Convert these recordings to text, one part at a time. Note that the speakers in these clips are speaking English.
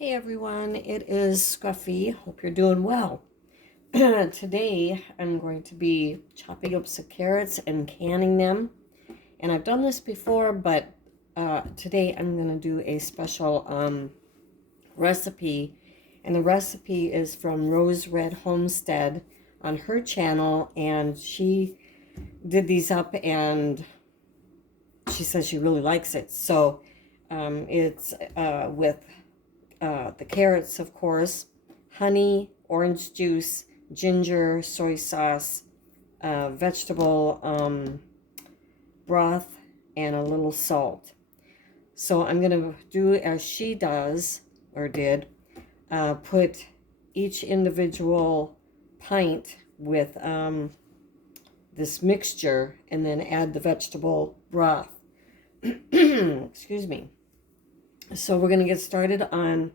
Hey everyone, it is Scruffy. Hope you're doing well. Today I'm going to be chopping up some carrots and canning them. And I've done this before, but today I'm going to do a special recipe. And the recipe is from Rose Red Homestead on her channel. And she did these up and she says she really likes it. So it's with the carrots, of course, honey, orange juice, ginger, soy sauce, vegetable broth, and a little salt. So I'm going to do as she does, or did, put each individual pint with this mixture and then add the vegetable broth. Excuse me. So we're going to get started on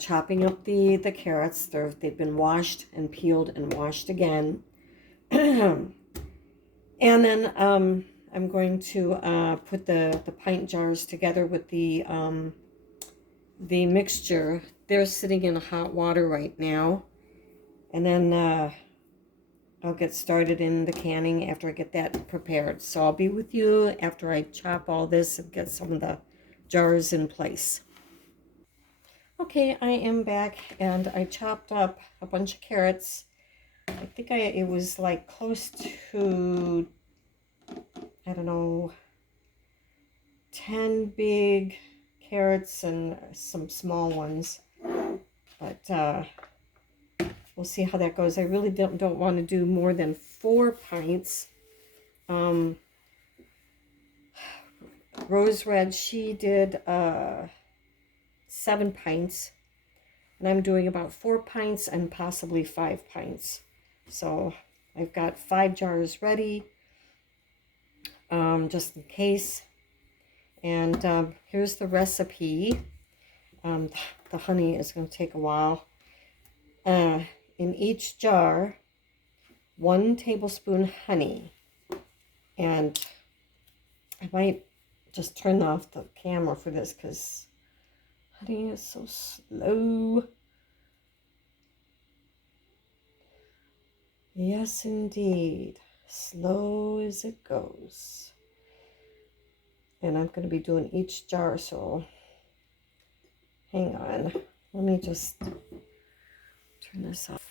chopping up the carrots. They've been washed and peeled and washed again. And then I'm going to put the pint jars together with the mixture. They're sitting in hot water right now. And then I'll get started in the canning after I get that prepared. So I'll be with you after I chop all this and get some of the jars in place. Okay, I am back and I chopped up a bunch of carrots. I think it was like close to, I don't know, 10 big carrots and some small ones. But we'll see how that goes. I really don't want to do more than 4 pints. Rose Red, she did 7 pints. And I'm doing about 4 pints and possibly 5 pints. So I've got 5 jars ready, just in case. And here's the recipe. The honey is going to take a while. In each jar, 1 tablespoon honey. And I might just turn off the camera for this because honey is so slow. Yes, indeed. Slow as it goes. And I'm going to be doing each jar, so hang on. Let me just turn this off.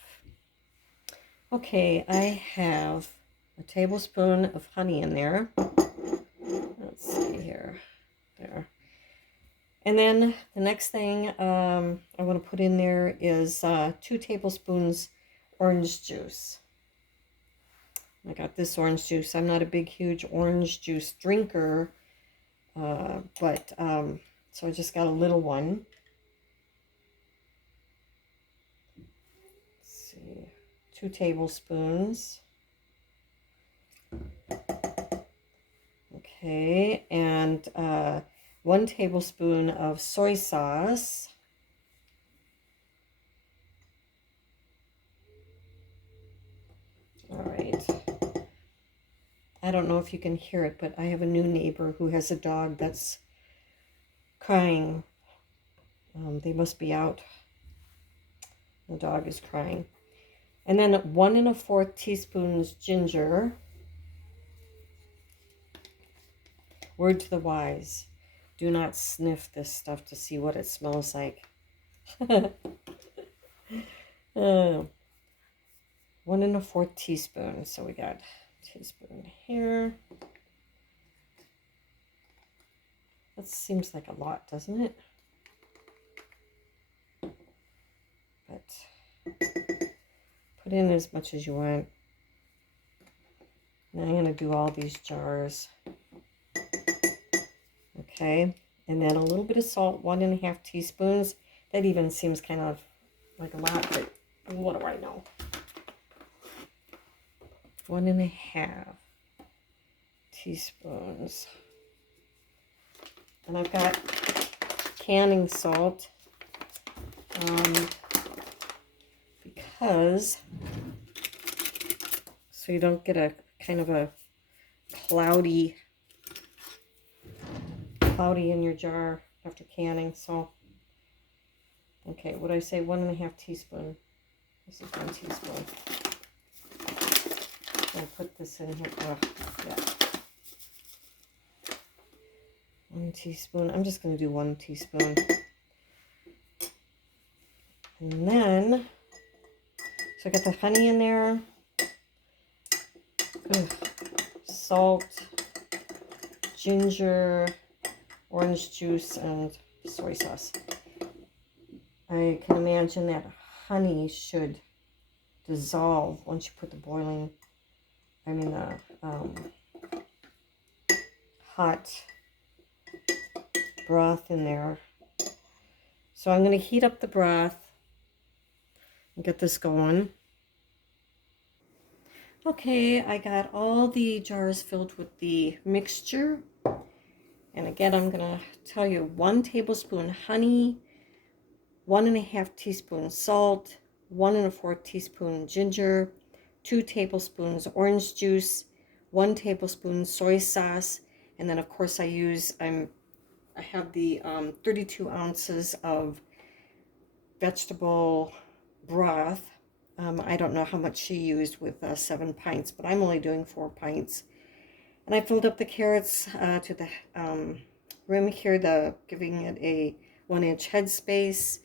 Okay, I have a tablespoon of honey in there. Let's see here. There. And then the next thing I want to put in there is 2 tablespoons orange juice. I got this orange juice. I'm not a big, huge orange juice drinker, but so I just got a little one. Let's see, 2 tablespoons. Okay, and 1 tablespoon of soy sauce. All right. I don't know if you can hear it, but I have a new neighbor who has a dog that's crying. They must be out. The dog is crying. And then 1 1/4 teaspoons ginger. Word to the wise, do not sniff this stuff to see what it smells like. 1 1/4 teaspoons. So we got a teaspoon here. That seems like a lot, doesn't it? But put in as much as you want. Now I'm going to do all these jars. Okay, and then a little bit of salt, 1 1/2 teaspoons. That even seems kind of like a lot, but what do I know? 1 1/2 teaspoons. And I've got canning salt because so you don't get a kind of a cloudy in your jar after canning. So Okay, what did I say? 1.5 teaspoon. This is 1 teaspoon. I'll put this in here. Oh, yeah. 1 teaspoon. I'm just going to do 1 teaspoon. And then, so I got the honey in there. Ugh. Salt, ginger, orange juice, and soy sauce. I can imagine that honey should dissolve once you put the hot broth in there. So I'm going to heat up the broth and get this going. Okay, I got all the jars filled with the mixture. And again, I'm going to tell you 1 tablespoon honey, 1.5 teaspoons salt, 1 1/4 teaspoon ginger, 2 tablespoons orange juice, 1 tablespoon soy sauce, and then of course I have the 32 ounces of vegetable broth. I don't know how much she used with 7 pints, but I'm only doing 4 pints. And I filled up the carrots to the rim here, giving it a 1-inch headspace.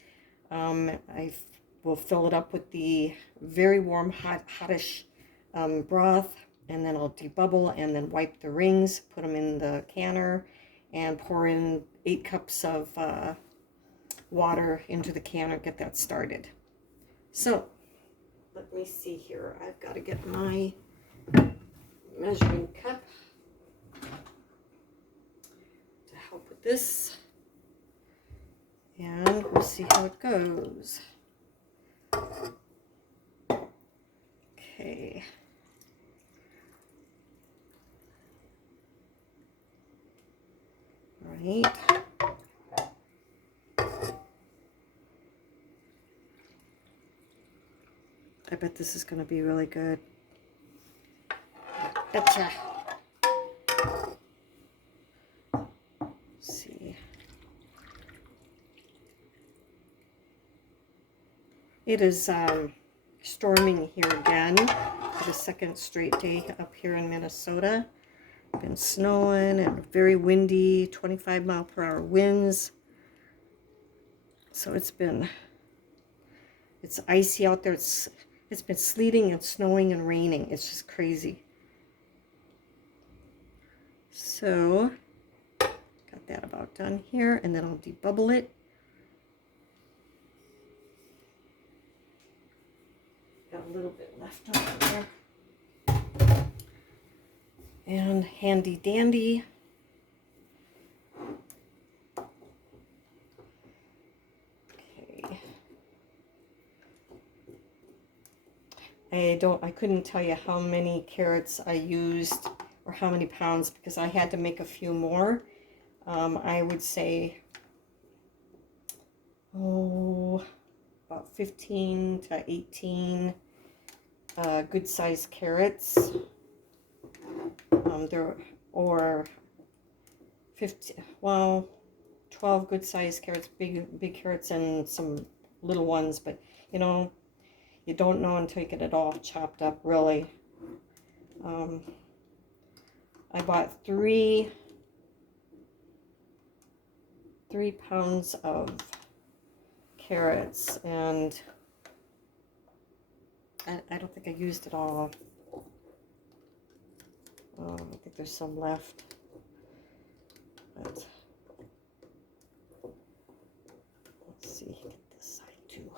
I will fill it up with the very warm, hottish broth, and then I'll debubble and then wipe the rings, put them in the canner, and pour in 8 cups of water into the canner, get that started. So, let me see here. I've got to get my measuring cup to help with this. And we'll see how it goes. Okay. All right. I bet this is going to be really good. Betcha. Let's see. It is storming here again for the 2nd straight day up here in Minnesota. It's been snowing and very windy, 25-mile-per-hour winds. So it's icy out there. It's been sleeting and snowing and raining. It's just crazy. So, got that about done here, and then I'll debubble it. Got a little bit left over there. And handy dandy. Okay. I couldn't tell you how many carrots I used or how many pounds because I had to make a few more. I would say, about 15 to 18 good-sized carrots. Or 12 good-sized carrots, big carrots, and some little ones. But you know, you don't know until you get it all chopped up, really. I bought 3 pounds of carrots, and I don't think I used it all. I think there's some left. But let's see, get this side too.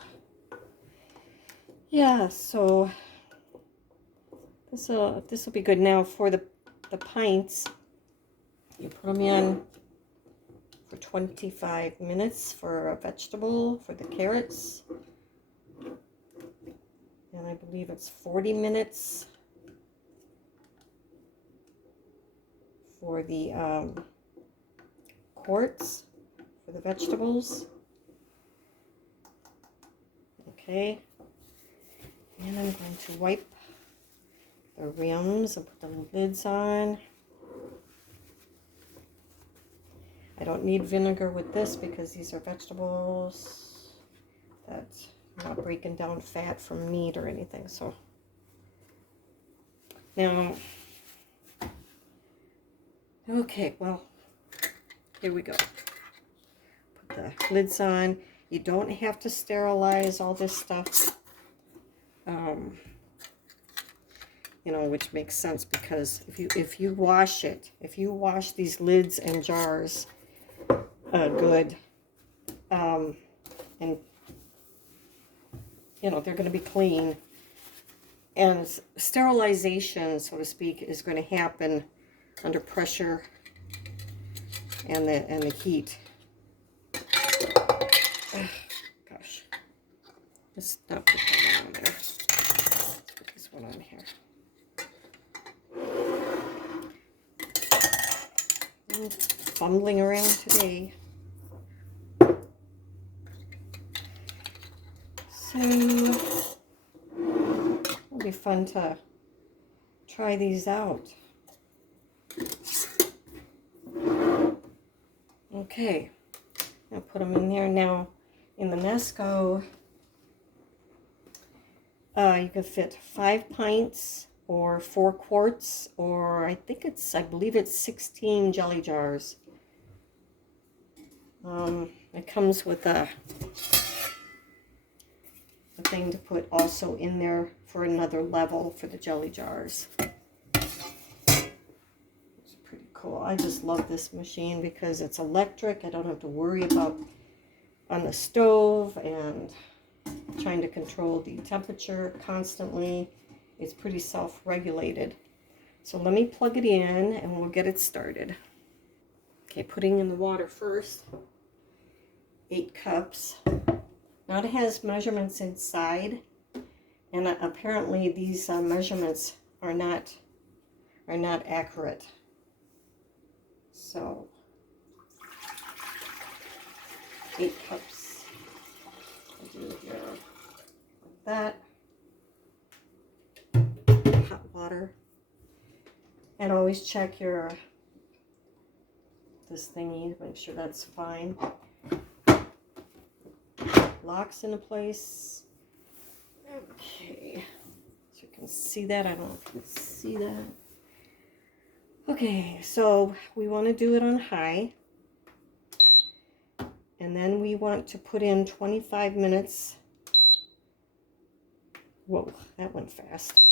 Yeah, so this will be good. Now for the pints, you put them in for 25 minutes for a vegetable, for the carrots. And I believe it's 40 minutes for the quarts, for the vegetables. Okay. And I'm going to wipe the rims and put the lids on. I don't need vinegar with this because these are vegetables. that I'm not breaking down fat from meat or anything. So now, okay, well, here we go. Put the lids on. You don't have to sterilize all this stuff, you know, which makes sense because if you wash it, if you wash these lids and jars good, and you know they're going to be clean, and sterilization, so to speak, is going to happen under pressure and the heat. Gosh, let's not put that one on there. Let's put this one on here. I'm fumbling around today. So it'll be fun to try these out. Okay, I'll put them in there now. In the Nesco, you can fit 5 pints or 4 quarts, or I believe it's 16 jelly jars. It comes with a thing to put also in there for another level for the jelly jars. It's pretty cool. I just love this machine because it's electric. I don't have to worry about on the stove and trying to control the temperature constantly. It's pretty self-regulated. So let me plug it in and we'll get it started. Okay, putting in the water first. 8 cups. Now it has measurements inside, and apparently these measurements are not accurate. So 8 cups. I'll do here like that. Hot water, and always check this thingy. Make sure that's fine. Locks into place. Okay, so you can see that. I don't know if you can see that. Okay, so we want to do it on high, and then we want to put in 25 minutes. Whoa, that went fast.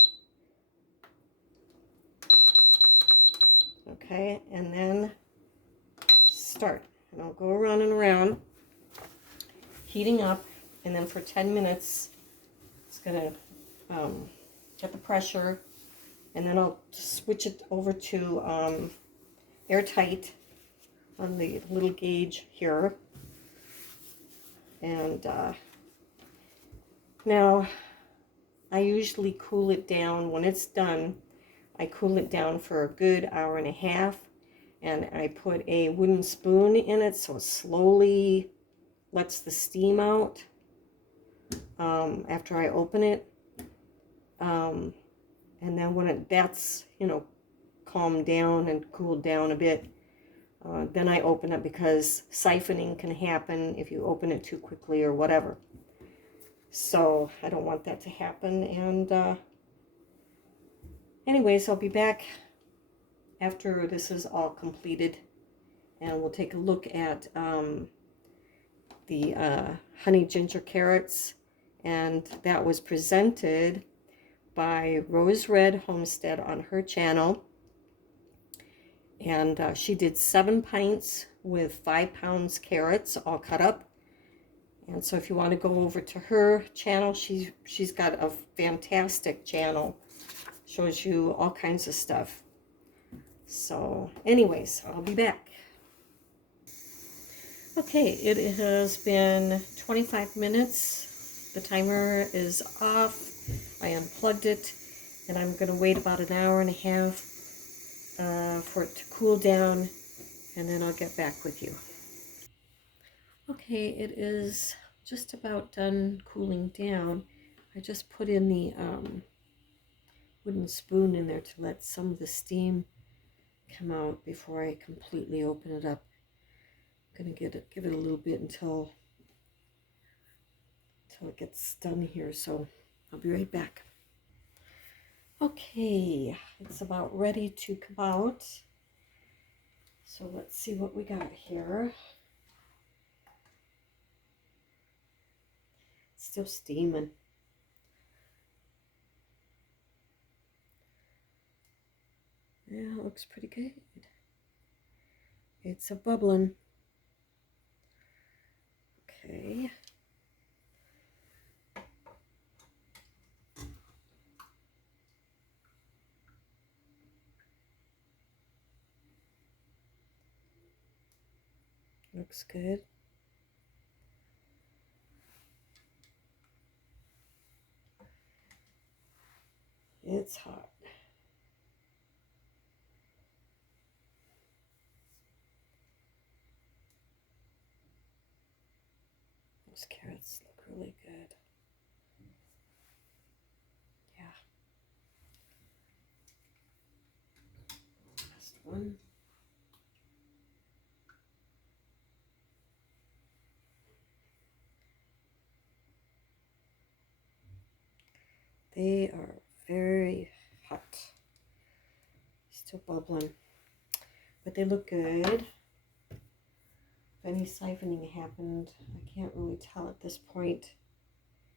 Okay, and then start, and I'll go around and around, heating up, and then for 10 minutes it's gonna get the pressure, and then I'll switch it over to airtight on the little gauge here. And now I usually cool it down. When it's done, I cool it down for a good hour and a half, and I put a wooden spoon in it so it slowly lets the steam out after I open it. And then when that's, you know, calmed down and cooled down a bit, then I open it, because siphoning can happen if you open it too quickly or whatever. So I don't want that to happen. And anyways, I'll be back after this is all completed, and we'll take a look at the honey ginger carrots, and that was presented by Rose Red Homestead on her channel, and she did 7 pints with 5 pounds carrots all cut up. And so if you want to go over to her channel, she's got a fantastic channel, shows you all kinds of stuff. So anyways, I'll be back. Okay, it has been 25 minutes. The timer is off. I unplugged it, and I'm going to wait about an hour and a half for it to cool down, and then I'll get back with you. Okay, it is just about done cooling down. I just put in the wooden spoon in there to let some of the steam come out before I completely open it up. I'm going to give it a little bit until till it gets done here. So I'll be right back. Okay, it's about ready to come out. So let's see what we got here. It's still steaming. Yeah, it looks pretty good. It's a bubbling. Okay. Looks good. It's hot. Those carrots look really good. Yeah. Last one. They are very hot. Still bubbling. But they look good. If any siphoning happened, I can't really tell at this point.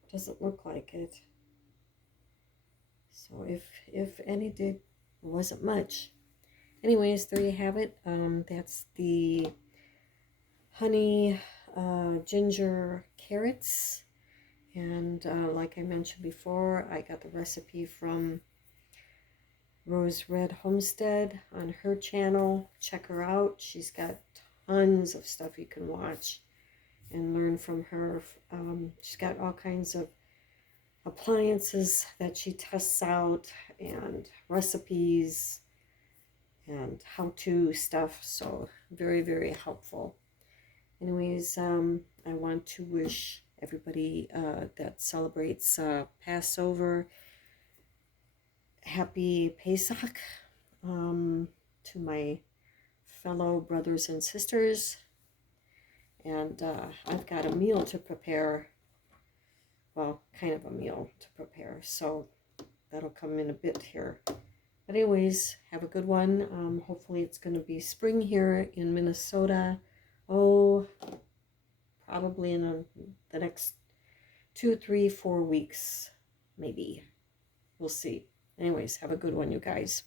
Doesn't look like it. So if any did, it wasn't much. Anyways, there you have it. That's the honey ginger carrots. And like I mentioned before, I got the recipe from Rose Red Homestead on her channel. Check her out. She's got tons of stuff you can watch and learn from her. She's got all kinds of appliances that she tests out and recipes and how-to stuff. So very, very helpful. Anyways, I want to wish everybody that celebrates Passover happy Pesach to my fellow brothers and sisters. And I've got a meal to prepare. Well, kind of a meal to prepare. So that'll come in a bit here. But anyways, have a good one. Hopefully it's going to be spring here in Minnesota. Oh, probably in the next 2, 3, 4 weeks, maybe. We'll see. Anyways, have a good one, you guys.